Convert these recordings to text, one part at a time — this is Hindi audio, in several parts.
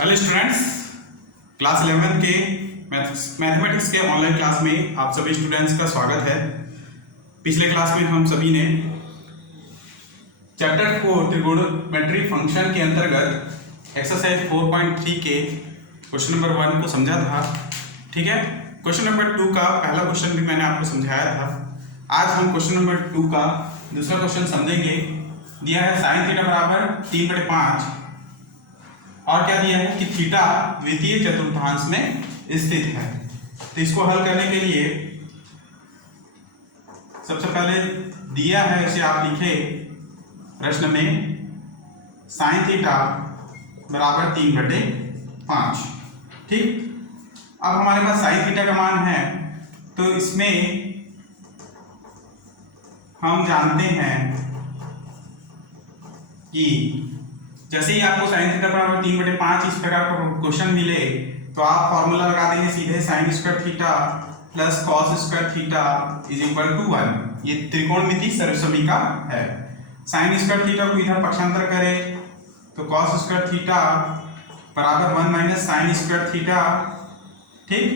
हेलो स्टूडेंट्स, क्लास 11 के मैथमेटिक्स के ऑनलाइन क्लास में आप सभी स्टूडेंट्स का स्वागत है। पिछले क्लास में हम सभी ने चैप्टर 4 त्रिगोणोमेट्री फंक्शन के अंतर्गत एक्सरसाइज 4.3 के क्वेश्चन नंबर 1 को समझा था। ठीक है, क्वेश्चन नंबर 2 का पहला क्वेश्चन भी मैंने आपको समझाया था। आज हम क्वेश्चन नंबर 2 का दूसरा क्वेश्चन समझेंगे। दिया है साइन थीटा बराबर 3/5 और क्या दिया है कि थीटा द्वितीय चतुर्थांश में स्थित है। तो इसको हल करने के लिए सबसे पहले दिया है, इसे आप लिखे प्रश्न में साइन थीटा बराबर 3/5। ठीक, अब हमारे पास साइन थीटा का मान है, तो इसमें हम जानते हैं कि जैसे ही आपको साइन थीटा बराबर 3/5 इस प्रकार का क्वेश्चन मिले तो आप फॉर्मूला लगा देंगे सीधे sine square theta plus cos square theta is equal to 1। ये त्रिकोणमिति सर्वसमीका है। साइन स्क्वायर थीटा को इधर पक्षांतर करें तो कॉस स्क्वायर थीटा बराबर 1 माइनस साइन स्क्वायर थीटा। ठीक,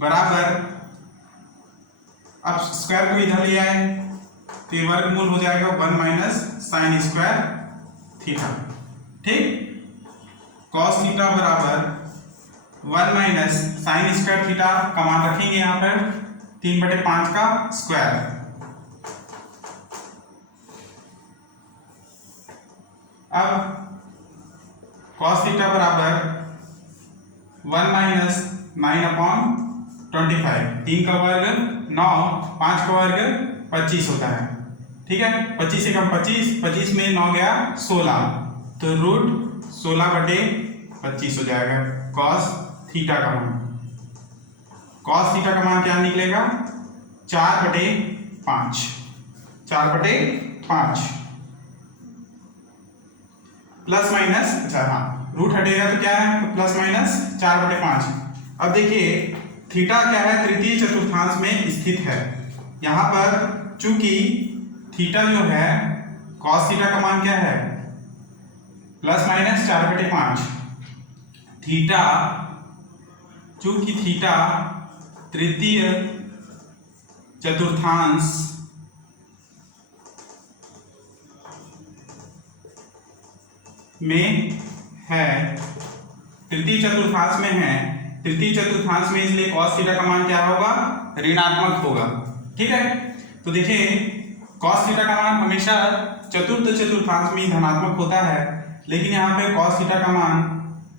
बराबर अब स्क्वायर को इधर ले आए तो ये वर्गमूल हो जाएगा 1 माइनस साइन स्क्वायर थीटा। ठीक, cos थीटा बराबर 1 माइनस साइन स्क्वायर थीटा का मान रखेंगे यहाँ पर 3/5 का स्क्वायर। अब cos थीटा बराबर 1 माइनस 9/25। 3 का वर्ग 9, 5 का वर्ग 25 होता है। ठीक है, 25 से कम 25, 25 में 9 गया 16, तो रूट 16/25 हो जाएगा cos थीटा का मान। cos थीटा का मान क्या निकलेगा 4/5। 4/5 प्लस माइनस, अच्छा हाँ, रूट हटेगा तो क्या है, तो प्लस माइनस 4/5। अब देखिए थीटा क्या है, तृतीय चतुर्थांश में स्थित है। यहां पर चूंकि थीटा जो है cos थीटा का मान क्या है प्लस माइनस 4/5। थीटा चूंकि थीटा तृतीय चतुर्थांश में है, तृतीय चतुर्थांश में है, तृतीय चतुर्थांश में, इसलिए cos थीटा का मान क्या होगा, ऋणात्मक होगा। ठीक है, तो देखिए cos थीटा का मान हमेशा चतुर्थ चतुर्थांश में धनात्मक होता है, लेकिन यहाँ पे cos थीटा का मान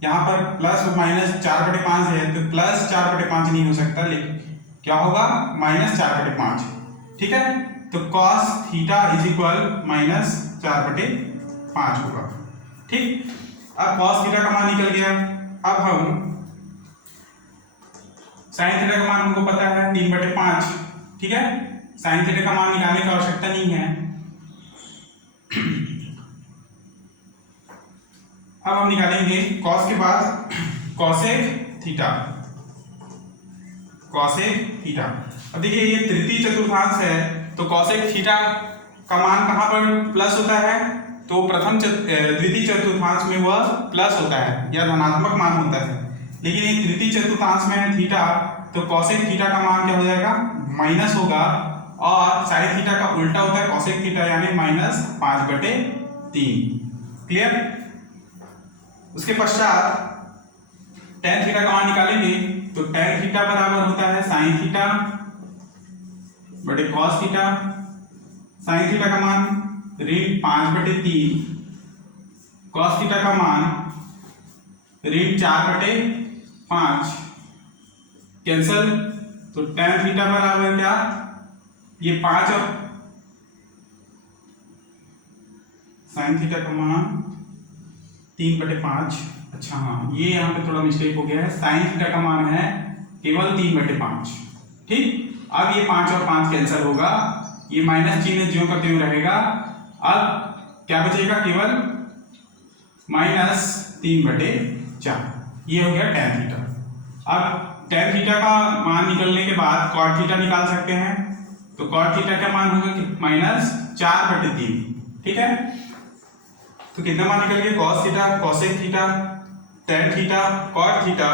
यहाँ पर प्लस माइनस 4/5 है, तो प्लस 4/5 नहीं हो सकता, लेकिन क्या होगा माइनस 4/5। ठीक है, तो cos theta is equal minus 4/5 होगा। ठीक, अब cos थीटा का मान निकल गया। अब हम साइन थीटा का मान हमको पता है 3/5। ठीक है, साइन थीटा का मान निकालने की आवश्यकता नहीं है। अब हम निकालेंगे cos के बाद cosec थीटा। cosec थीटा, अब देखिए ये तृतीय चतुर्थांश है, तो cosec थीटा का मान कहां पर प्लस होता है, तो द्वितीय चतुर्थांश में वह प्लस होता है या धनात्मक मान होता है। लेकिन ये तृतीय चतुर्थांश में है थीटा, तो cosec थीटा का मान क्या हो जाएगा, माइनस होगा, और sin थीटा का उल्टा होता है cosec थीटा, यानी माइनस 5/3। क्लियर। उसके पश्चात tan थीटा का मान निकालेंगे, तो tan थीटा बराबर होता है sin थीटा बटे cos थीटा। sin थीटा का मान ऋण 5/3, cos थीटा का मान ऋण 4/5, कैंसल, तो tan थीटा बराबर क्या, ये 5 और sin थीटा का मान 3/5। अच्छा हाँ, ये यहाँ पे थोड़ा मिस्टेक हो गया है, साइन थीटा का मान है केवल 3/5। ठीक, अब ये 5 और 5 कैंसिल होगा, ये माइनस चिन्ह ज्यों का त्यों रहेगा। अब क्या बचेगा, केवल माइनस 3/4। ये हो गया tan थीटा। अब tan थीटा का मान निकलने के बाद cot थीटा निकाल सकते हैं, तो cot थीटा का मान होगा माइनस 4/3। ठीक है, तो कितना मान निकल गया, cos theta cosec theta tan theta cot theta,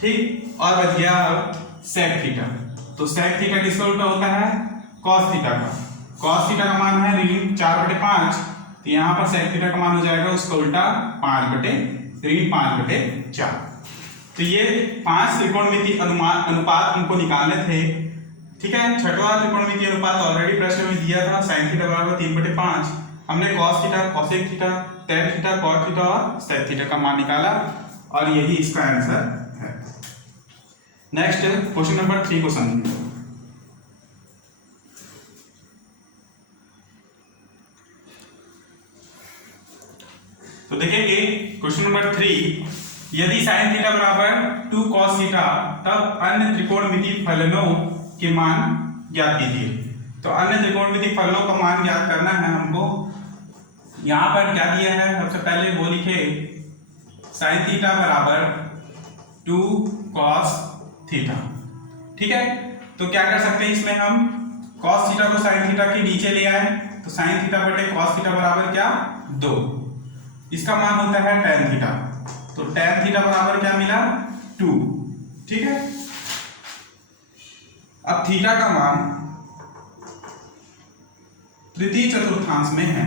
ठीक, और बच गया अब sec थीटा। तो sec थीटा किसका उल्टा होता है? cos थीटा का। cos थीटा का मान है ऋण 4/5, तो यहाँ पर sec थीटा का मान हो जाएगा उसका उल्टा 5/4। तो ये 5 त्रिकोणमितीय अनुपात हमको निकालने थे, ठीक है। छठवां त्रिकोणमितीय अनुपात ऑलरेडी प्रश्न में दिया था, sin थीटा बराबर 3/5। हमने cos theta, cosec theta, tan theta, cot theta और sec थीटा का मान निकाला और यही इसका आंसर है। नेक्स्ट क्वेश्चन नंबर 3 को समझिए। तो देखेंगे क्वेश्चन नंबर 3, यदि sin थीटा बराबर 2 cos थीटा तब अन्य त्रिकोणमितीय फलनों के मान ज्ञात कीजिए। तो अन्य त्रिकोणमितीय फलनों का मान ज्ञात करना है हमको। यहाँ पर क्या दिया है, सबसे पहले वो लिखे sin थीटा बराबर 2 cos थीटा, ठीक है। तो क्या कर सकते हैं इसमें हम cos थीटा को sin थीटा के नीचे ले आए, तो sin थीटा बटे cos थीटा बराबर क्या? 2। इसका मान होता है tan थीटा, तो tan थीटा बराबर क्या मिला? 2, ठीक है। अब थीटा का मान तृतीय चतुर्थांश में है।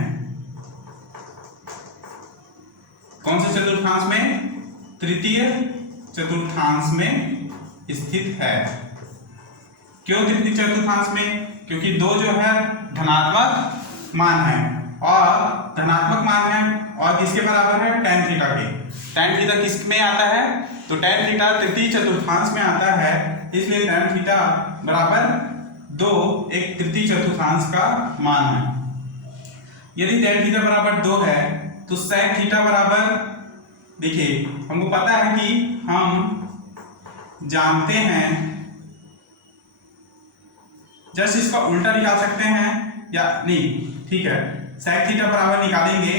कौन से चतुर्थांश में? तृतीय चतुर्थांश में स्थित है। क्यों तृतीय चतुर्थांश में? क्योंकि 2 जो है धनात्मक मान है और धनात्मक मान है और किसके बराबर है? tan थीटा के। tan थीटा किस में आता है? तो tan थीटा तृतीय चतुर्थांश में आता है, इसलिए tan थीटा बराबर 2 एक तृतीय चतुर्थांश का मान है। यदि tan थीटा बराबर 2 है तो sec थीटा बराबर, देखिए हमको पता है कि हम जानते हैं, जस्ट इसका उल्टा निकाल सकते हैं या नहीं, ठीक है। sec थीटा बराबर निकालेंगे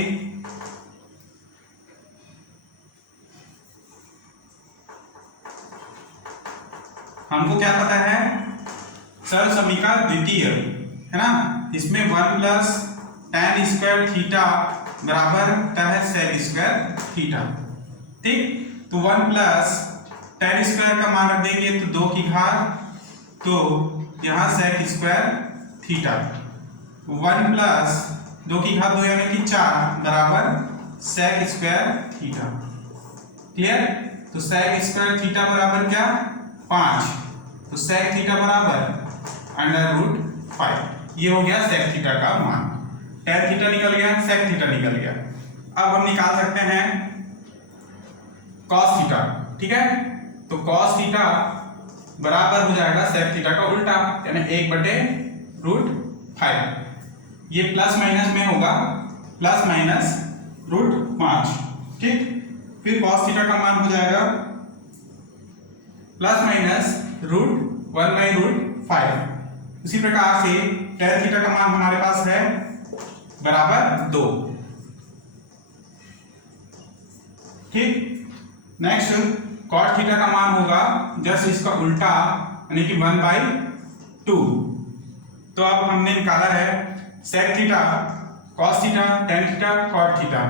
हमको क्या पता है? सरल समीका द्वितीय है ना, इसमें 1 प्लस tan स्क्वायर थीटा बराबर होता है sec स्क्वायर थीटा, ठीक। तो 1 प्लस tan स्क्वायर का मान रख देंगे तो 2 की घात, तो यहाँ sec स्क्वायर थीटा 1 प्लस 2 की घात 2 यानी कि 4 बराबर sec स्क्वायर थीटा, क्लियर। तो sec स्क्वायर थीटा बराबर क्या? 5, तो sec थीटा बराबर √5। ये हो गया sec थीटा का मान। tan थीटा निकल गया, sec थीटा निकल गया। अब हम निकाल सकते हैं cos थीटा, ठीक है। तो cos थीटा बराबर हो जाएगा sec थीटा का उल्टा, यानी 1/√5। ये प्लस माइनस में होगा, प्लस माइनस √5, ठीक। फिर cos थीटा का मान हो जाएगा प्लस माइनस √1/√5। उसी प्रकार से tan थीटा का मान हमारे पास है बराबर 2, ठीक। नेक्स्ट cot थीटा का मान होगा जस्ट इसका उल्टा, यानी कि 1/2। तो अब हमने निकाला है sec theta, cos theta, tan theta, cot theta,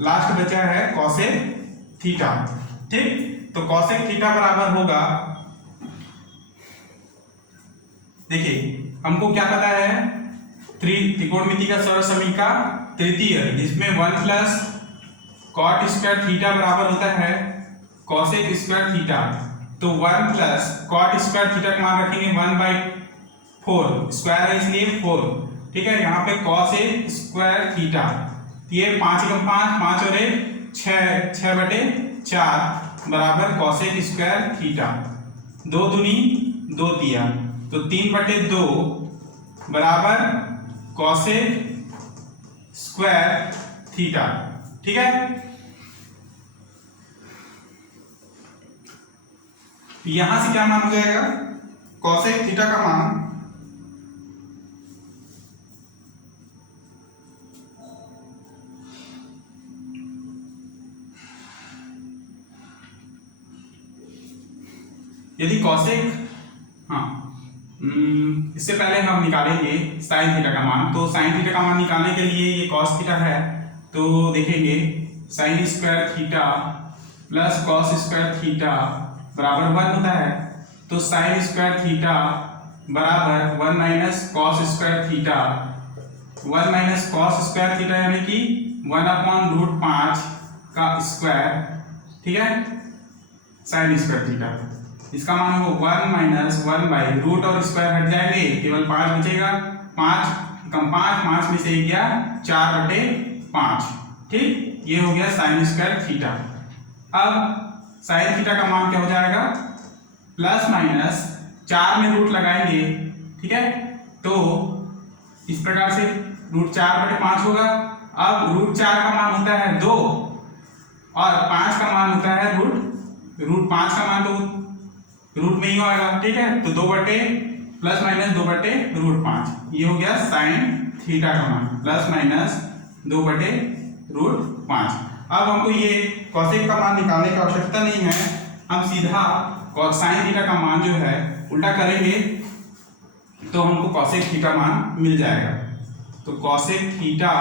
last बचा है cosec थीटा, ठीक। तो cosec थीटा बराबर होगा, देखिए हमको क्या पता है? त्रिकोणमिति का सरल समीका तृतीय, जिसमें 1 प्लस cot स्क्वायर थीटा बराबर होता है cosec स्क्वायर थीटा। तो 1 प्लस cot स्क्वायर थीटा का मान रखेंगे 1/4, स्क्वायर है इसलिए 4, ठीक है। यहाँ पे cosec स्क्वायर थीटा, ये 5 × 5, 5 और 1 6, 6/4 बराबर cosec स्क्वायर थीटा। 2 दूनी 2 दिया, तो 3/2 बराबर cosec स्क्वायर थीटा, ठीक है। यहां से क्या मान हो जाएगा? cosec थीटा का मान यदि cosec, हाँ इससे पहले हम निकालेंगे sin थीटा का मान। तो sin थीटा का मान निकालने के लिए ये cos थीटा है, तो देखेंगे sin square theta plus cos square theta बराबर 1 होता है। तो साइन स्क्वायर थीटा बराबर 1 minus cos square theta, 1 minus cos square theta यानी कि 1/√5 का स्क्वायर, ठीक है, साइन स्क्वायर थीटा। इसका मान हो 1 माइनस 1 बाई रूट और स्क्वायर हट जाएंगे, केवल 5 बचेगा। 5 कम 5, 5 में से 1 गया 4/5, ठीक। ये हो गया साइन स्क्वायर थीटा। अब साइन थीटा का मान क्या हो जाएगा, प्लस माइनस 4 में रूट लगाएंगे, ठीक है, तो इस प्रकार से √4/5 होगा। अब √4 का मान होता है 2 और 5 का मान होता है √5 का मान तो रूट में ही होगा, ठीक है। तो 2 बटे प्लस माइनस 2/√5, ये हो गया साइन थीटा का मान, प्लस माइनस 2/√5। अब हमको ये कॉसेक का मान निकालने की आवश्यकता नहीं है, हम सीधा साइन थीटा का मान जो है उल्टा करेंगे तो हमको कॉसेक थीटा मान मिल जाएगा। तो कॉसेक थीटा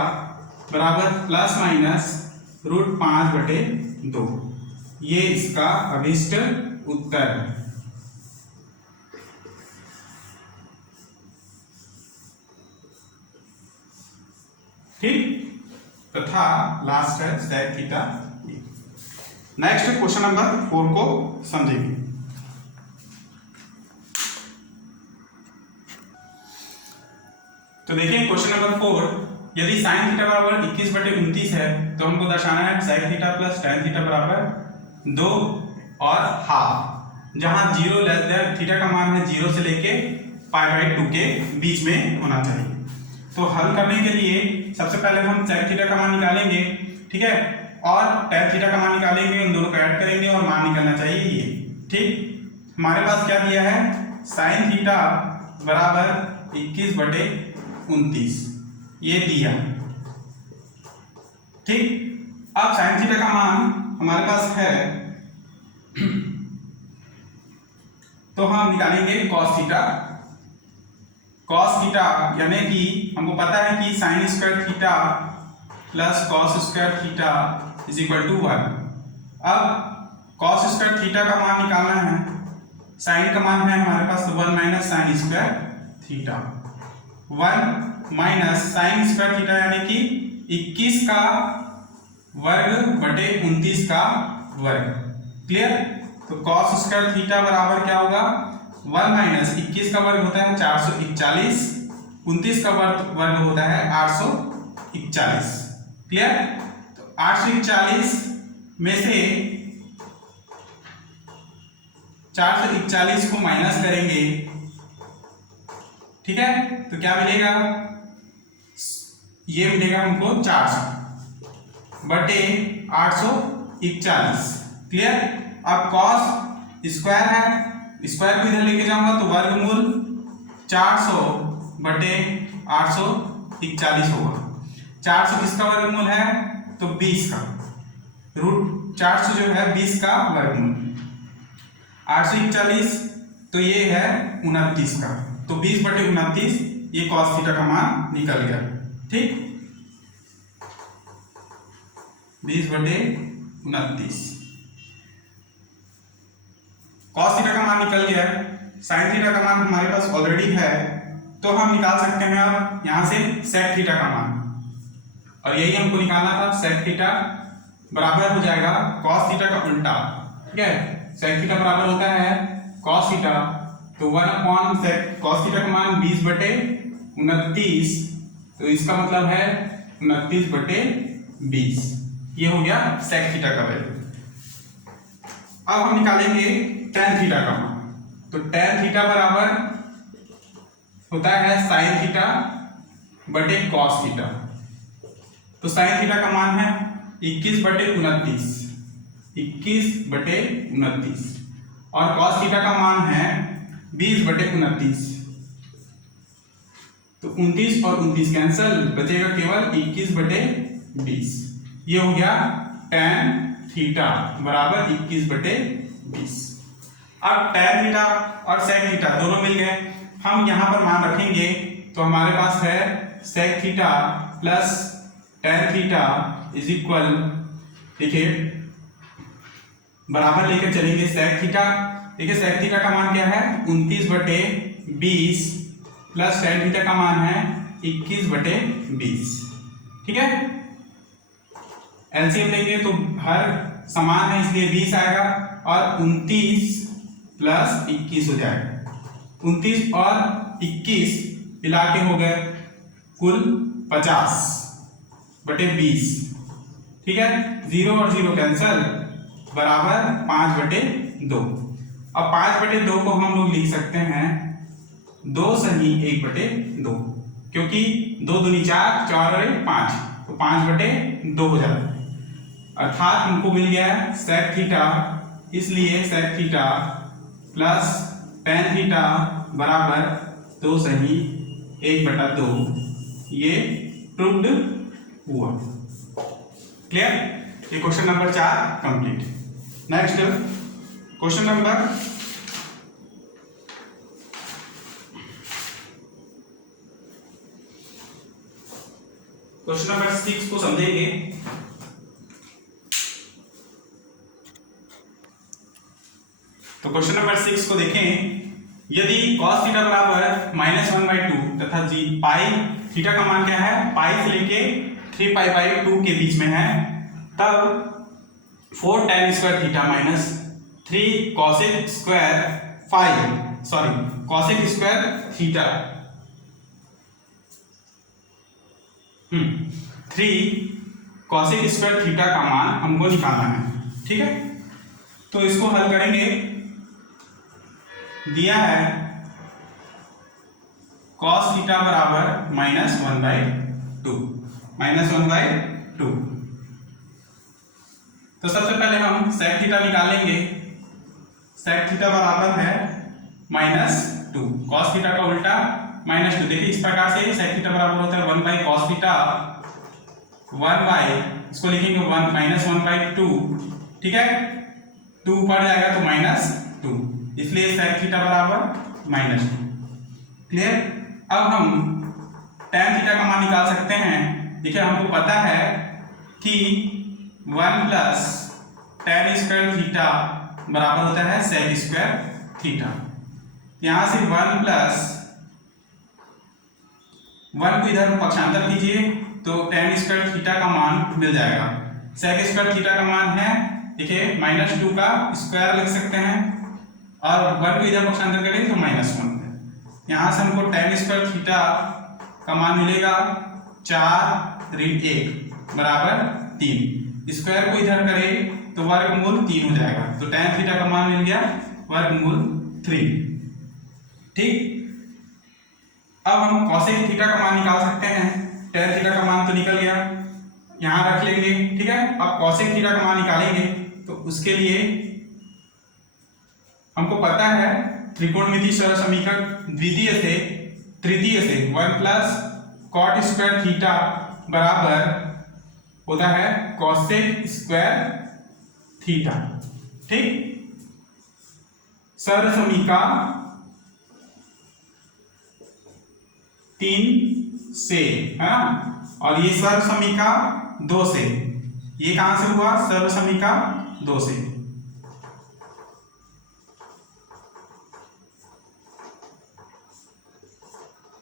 बराबर प्लस माइनस √5/2, ये इसका अभिष्ट उत्तर है। ठीक, तथा लास्ट है sec theta. Next question number 4 को समझेंगे। तो देखिए क्वेश्चन नंबर 4, यदि साइन थीटा बराबर 21/29 है तो हमको दर्शाना है sine theta plus tan theta बराबर 2 और हाफ, जहां 0 लेस देन थीटा का मान है 0 से लेके π/2 के बीच में होना चाहिए। तो हल करने के लिए सबसे पहले हम साइन थीटा का मान निकालेंगे, ठीक है, और tan थीटा का मान निकालेंगे, उन दोनों को ऐड करेंगे और मान निकलना चाहिए ये, ठीक। हमारे पास क्या दिया है, साइन थीटा बराबर 21/29 ये दिया, ठीक। अब साइन थीटा का मान हमारे पास है तो हम निकालेंगे कॉस थीटा। कॉस थीटा यानी कि हमको पता है कि sine square theta plus cos square theta is equal to 1। अब कॉस स्क्वायर थीटा का मान निकालना है, साइन का मान है हमारे पास 1 minus sign square theta, 1 minus sign square theta यानी कि 21 का वर्ग बटे 29 का वर्ग, क्लियर। तो कॉस स्क्वायर थीटा बराबर क्या होगा, 1 माइनस 21 का वर्ग होता है 441, 29 का वर्ग होता है 841, क्लियर। तो 841 में से 441 को माइनस करेंगे, ठीक है, तो क्या मिलेगा, ये मिलेगा हमको 400 बटे 841, क्लियर। अब कॉस स्क्वायर है, स्क्वायर को इधर लेके जाऊंगा तो वर्गमूल 400 बटे 841 होगा। 400 किसका वर्गमूल है, तो 20 का, √400 जो है 20 का वर्गमूल, 841 तो ये है 29 का, तो 20/29 ये कॉस थीटा का मान निकल गया, ठीक, 20/29 कॉस थीटा का मान निकल गया। साइन थीटा का मान हमारे पास ऑलरेडी है, तो हम निकाल सकते हैं अब यहां से सेक थीटा का मान, और यही हमको निकालना था। सेक थीटा बराबर हो जाएगा कॉस थीटा का उल्टा, ठीक है, सेक थीटा बराबर होता है कॉस थीटा, तो 1/sec कॉस थीटा का मान 20/29, तो इसका मतलब है 29/20, ये हो गया सेक थीटा का वैल्यू। अब हम निकालेंगे tan थीटा का मान, तो tan थीटा बराबर होता है साइन थीटा बटे कॉस थीटा, तो साइन थीटा का मान है 21/29, 21/29, और कॉस थीटा का मान है 20/29, तो 29 और 29 कैंसल, बचेगा केवल 21/20, ये हो गया tan थीटा बराबर 21/20। अब tan थीटा और sec थीटा दोनों मिल गए, हम यहां पर मान रखेंगे तो हमारे पास है sec theta plus tan theta is equal, देखिए बराबर लेकर चलेंगे sec थीटा। देखिए sec थीटा का मान क्या है 29/20 प्लस tan थीटा का मान है 21/20। ठीक है, एलसीएम लेंगे तो हर समान है इसलिए 20 आएगा और 29 प्लस 21 हो जाएगा। 29 और 21 मिला के हो गए कुल 50/20। ठीक है, 0 और 0 कैंसल, बराबर 5/2। अब 5/2 को हम लोग लिख सकते हैं 2 सही 1/2, क्योंकि 2 दूनी 4, 4 और 1 5, तो 5/2 हो जाता है। अर्थात हमको मिल गया sec थीटा, इसलिए sec theta plus tan theta बराबर 2 सही 1/2। ये प्रूव्ड हुआ। क्लियर? ये question number 4 complete. Next question number 6 को समझेंगे। तो क्वेश्चन नंबर 6 को देखें। यदि cos थीटा बराबर -1/2 तथा जी पाई थीटा का मान क्या है पाई से लेके 3π/2 के बीच में है, तब 4 tan square theta minus 3 cosec square cosec square theta 3 cosec square theta का मान हमको निकालना है। ठीक है, तो इसको हल करेंगे। दिया है cos थीटा बराबर -1/2। तो सबसे पहले हम sec थीटा निकालेंगे। sec थीटा बराबर है -2, cos थीटा का उल्टा -2। देखिए इस प्रकार से sec थीटा बराबर होता है 1/cos थीटा, 1/ इसको लिखेंगे 1/2। ठीक है, 2 ऊपर जाएगा तो -2, इसलिए sec थीटा बराबर -2। क्लियर? अब हम tan थीटा का मान निकाल सकते हैं। देखिए हमको पता है कि 1 प्लस tan स्क्वायर थीटा बराबर होता है sec स्क्वायर थीटा। यहां से 1 प्लस 1 को इधर पक्षांतर कीजिए तो tan स्क्वायर थीटा का मान मिल जाएगा। sec स्क्वायर थीटा का मान है, देखिए -2 का स्क्वायर लिख सकते हैं और 1 को इधर पक्षांतर करेंगे तो -1। यहाँ से हमको tan स्क्वायर थीटा का मान मिलेगा 4 ऋण 1 बराबर 3। स्क्वायर को इधर करें तो वर्गमूल 3 हो जाएगा, तो tan थीटा का मान मिल गया वर्गमूल 3। ठीक, अब हम cosec थीटा का मान निकाल सकते हैं। tan थीटा का मान तो निकल गया, यहाँ रख लेंगे। ठीक है, अब cosec थीटा का मान निकालेंगे तो उसके लिए हमको पता है त्रिकोणमिति समीकरण द्वितीय से तृतीय से 1 प्लस cot स्क्वायर थीटा बराबर होता है cosec स्क्वायर थीटा। ठीक, सर्व समीकरण 3 से है ना, और ये सर्व समीकरण 2 से। ये कहां से हुआ? सर्व समीकरण 2 से।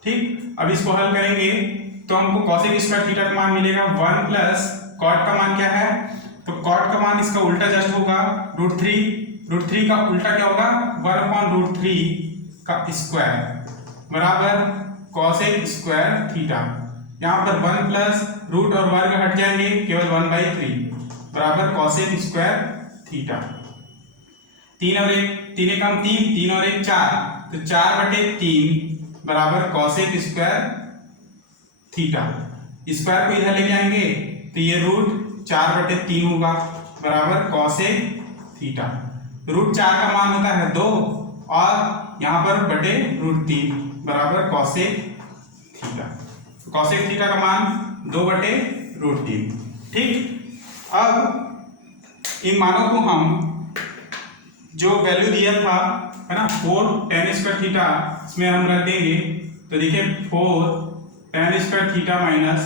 ठीक, अब इसको हल करेंगे तो हमको cosec स्क्वायर थीटा का मान मिलेगा 1 प्लस cot का मान क्या है, तो cot का मान इसका उल्टा जस्ट होगा √3। √3 का उल्टा क्या होगा 1/√3 का स्क्वायर बराबर cosec स्क्वायर थीटा। यहाँ पर 1 प्लस रूट और वर्ग हट जाएंगे, केवल 1/3 बराबर cosec स्क्वायर थीटा। 3 और 1 3 एकम 3, 3 और 1 4, तो 4/3 बराबर cosec स्क्वायर थीटा। स्क्वायर को इधर लेके आएंगे तो ये √4/3 होगा बराबर cosec थीटा। √4 का मान होता है 2 और यहाँ पर √3 बराबर cosec थीटा। तो cosec थीटा का मान 2/√3। ठीक, अब इन मानों को हम जो वैल्यू दिया था है ना 4 tan स्क्वायर थीटा, इसमें हम रख देंगे। तो देखिए 4 tan square theta minus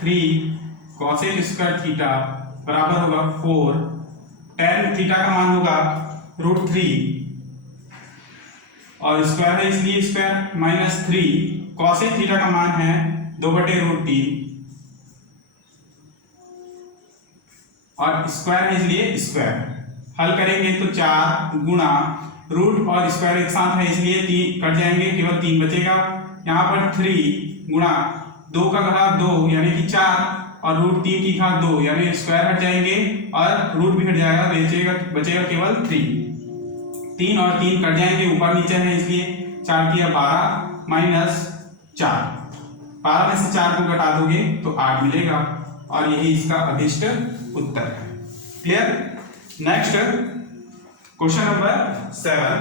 3 cosec square theta बराबर होगा 4 tan थीटा का मान होगा √3 और स्क्वायर है इसलिए स्क्वायर माइनस 3 cosec थीटा का मान है 2/√3 और स्क्वायर है इसलिए स्क्वायर। हल करेंगे तो 4 गुणा रूट और स्क्वायर एक साथ है इसलिए 3 कट जाएंगे, केवल 3 बचेगा। यहाँ पर 3 गुणा 2 का घात 2 यानी कि 4 और √3 की घात 2 यानी स्क्वायर हट जाएंगे और रूट भी हट जाएगा, बचेगा केवल 3 और 3 कट जाएंगे, ऊपर नीचे है इसलिए 4 किया 12 माइनस 4, 12 में से 4 को घटा दोगे तो 8 मिलेगा और यही इसका अभिष्ट उत्तर है। क्लियर? नेक्स्ट क्वेश्चन नंबर 7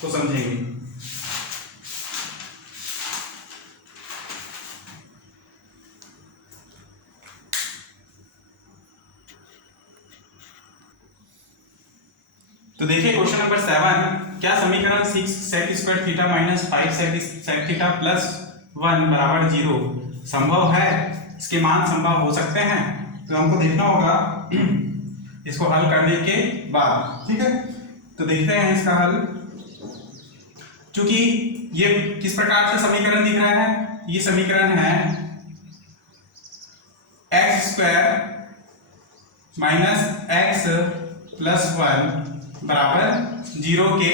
को समझेंगे। तो देखिए क्वेश्चन नंबर 7, क्या समीकरण 6 sec square theta minus 5 sec theta plus 1 बराबर 0 संभव है? इसके मान संभव हो सकते हैं, तो हमको देखना होगा इसको हल करने के बाद। ठीक है, तो देखते हैं इसका हल। क्योंकि ये किस प्रकार से समीकरण दिख रहा है, ये समीकरण है x square minus x plus 1 बराबर 0 के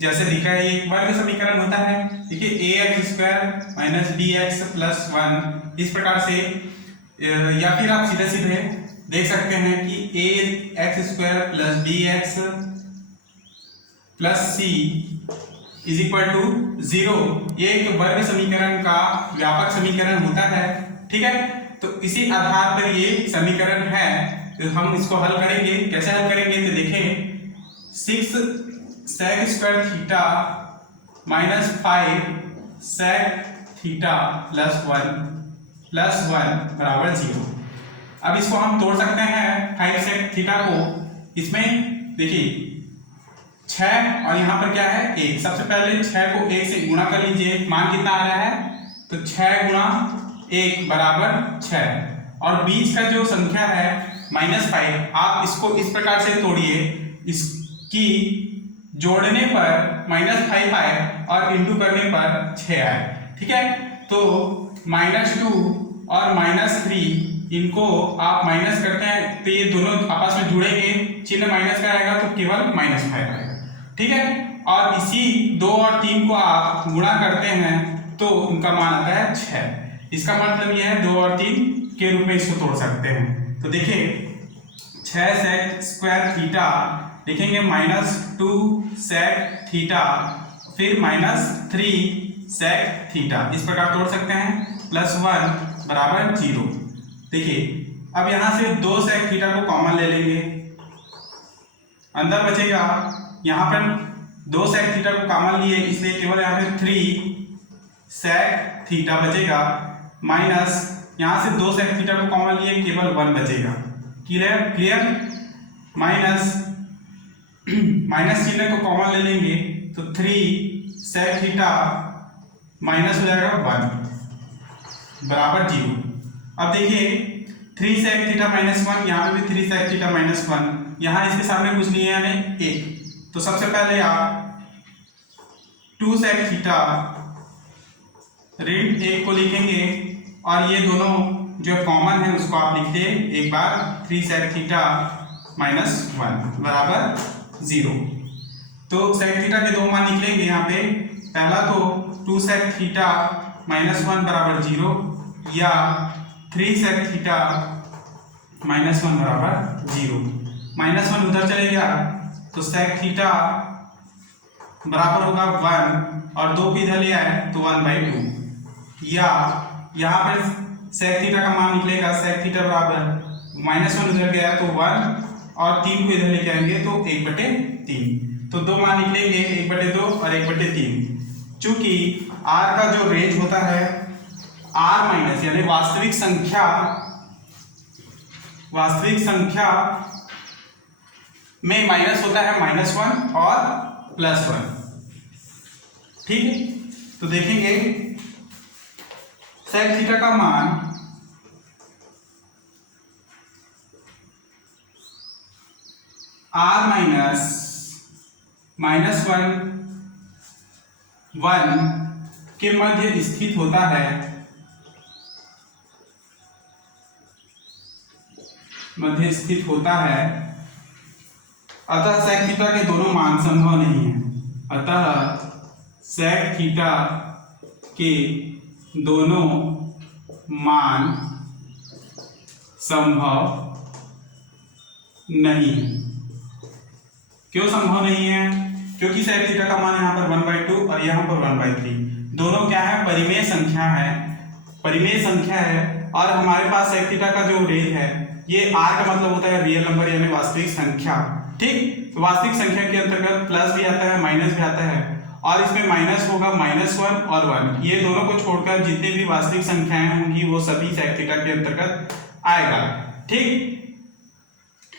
जैसे दिखा है। ये वर्ग समीकरण होता है। देखिए ax square minus bx plus 1 इस प्रकार से, या फिर आप सीधे सीधे देख सकते हैं कि ax square plus bx plus c is equal to 0, ये एक वर्ग समीकरण का व्यापक समीकरण होता है। ठीक है, तो इसी आधार पर ये समीकरण है, तो हम इसको हल करेंगे। कैसे हल करेंगे तो देखें, 6 sec square theta minus 5 sec theta plus 1 बराबर 0। अब इसको हम तोड़ सकते हैं 5 sec थीटा को। इसमें देखिए 6 और यहाँ पर क्या है 1। सबसे पहले 6 को 1 से गुणा कर लीजिए, मान कितना आ रहा है, तो 6 गुणा 1 बराबर 6 और बीच का जो संख्या है -5, आप इसको इस प्रकार से तोड़िए, इसकी जोड़ने पर -5 आए और इंटू करने पर 6 आए। ठीक है, तो -2 और -3 इनको आप माइनस करते हैं तो ये दोनों आपस में जुड़ेंगे, चिन्ह माइनस का आएगा तो केवल -5 आएगा। ठीक है, और इसी 2 और 3 को आप गुणा करते हैं तो उनका मान आता है 6। इसका मतलब यह है 2 और 3 के रूप में इसको तोड़ सकते हैं। तो देखिए 6 sec स्क्वायर थीटा लिखेंगे -2 sec थीटा फिर -3 sec थीटा, इस प्रकार तोड़ सकते हैं, प्लस 1 बराबर 0। देखिए अब यहां से 2 sec थीटा को कॉमन ले लेंगे, अंदर बचेगा, यहाँ पर 2 sec थीटा को कॉमन लिए इसलिए केवल यहाँ पे 3 sec थीटा बचेगा, माइनस यहाँ से 2 sec थीटा को कॉमन लिए केवल 1 बचेगा। क्लियर? माइनस चिन्ह को कॉमन ले लेंगे तो 3 sec थीटा माइनस हो जाएगा 1 बराबर 0। अब देखिए 3 sec थीटा -1, यहाँ पे भी 3 sec थीटा -1, यहाँ इसके सामने कुछ नहीं है यानी 1, तो सबसे पहले आप 2 sec थीटा ऋण 1 को लिखेंगे और ये दोनों जो कॉमन है उसको आप लिखते एक बार, 3 sec थीटा -1 बराबर 0। तो sec थीटा के 2 मान निकलेंगे यहाँ पे, पहला तो 2 sec थीटा -1 बराबर 0 या 3 sec थीटा -1 बराबर 0। -1 उधर चले गया तो sec थीटा बराबर होगा 1 और 2 को इधर ले आए तो 1/2, या यहाँ पर sec थीटा का मान निकलेगा, sec थीटा बराबर -1 उधर गया तो 1 और 3 को इधर लेके आएंगे तो 1/3, तो 2 मान निकलेंगे 1/2 और 1/3। चूंकि r का जो रेंज होता है r माइनस यानी वास्तविक संख्या में माइनस होता है -1 और +1। ठीक है, तो देखेंगे sec थीटा का मान r माइनस -1 1 के मध्य स्थित होता है, अतः sec थीटा के दोनों मान संभव नहीं है। अतः sec थीटा के दोनों मान संभव नहीं है। क्यों संभव नहीं है? क्योंकि sec थीटा का मान यहाँ पर 1/2 और यहाँ पर 1/3, दोनों क्या है? परिमेय संख्या है, और हमारे पास sec थीटा का जो रेंज है, ये r का मतलब होता है रियल नंबर यानी वास्तविक संख्या। ठीक, तो वास्तविक संख्या के अंतर्गत प्लस भी आता है, माइनस भी आता है, और इसमें माइनस होगा -1 और 1, ये दोनों को छोड़कर जितनी भी वास्तविक संख्याएं होंगी वो सभी sec थीटा के अंतर्गत आएगा। ठीक,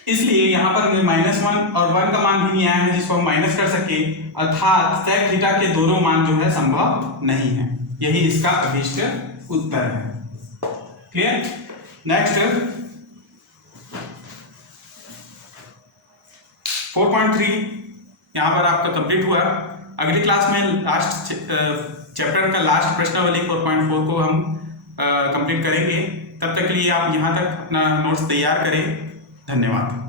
इसलिए यहाँ पर -1 और 1 का मान भी नहीं आया है जिसको हम माइनस कर सके, अर्थात sec थीटा के दोनों मान जो है संभव नहीं है। यही इसका अभीष्ट उत्तर है। क्लियर? नेक्स्ट 4.3 यहाँ पर आपका कंप्लीट हुआ। अगली क्लास में लास्ट चैप्टर का लास्ट प्रश्नावली 4.4 को हम कंप्लीट करेंगे। तब तक के लिए आप यहाँ तक अपना नोट्स तैयार करें। धन्यवाद।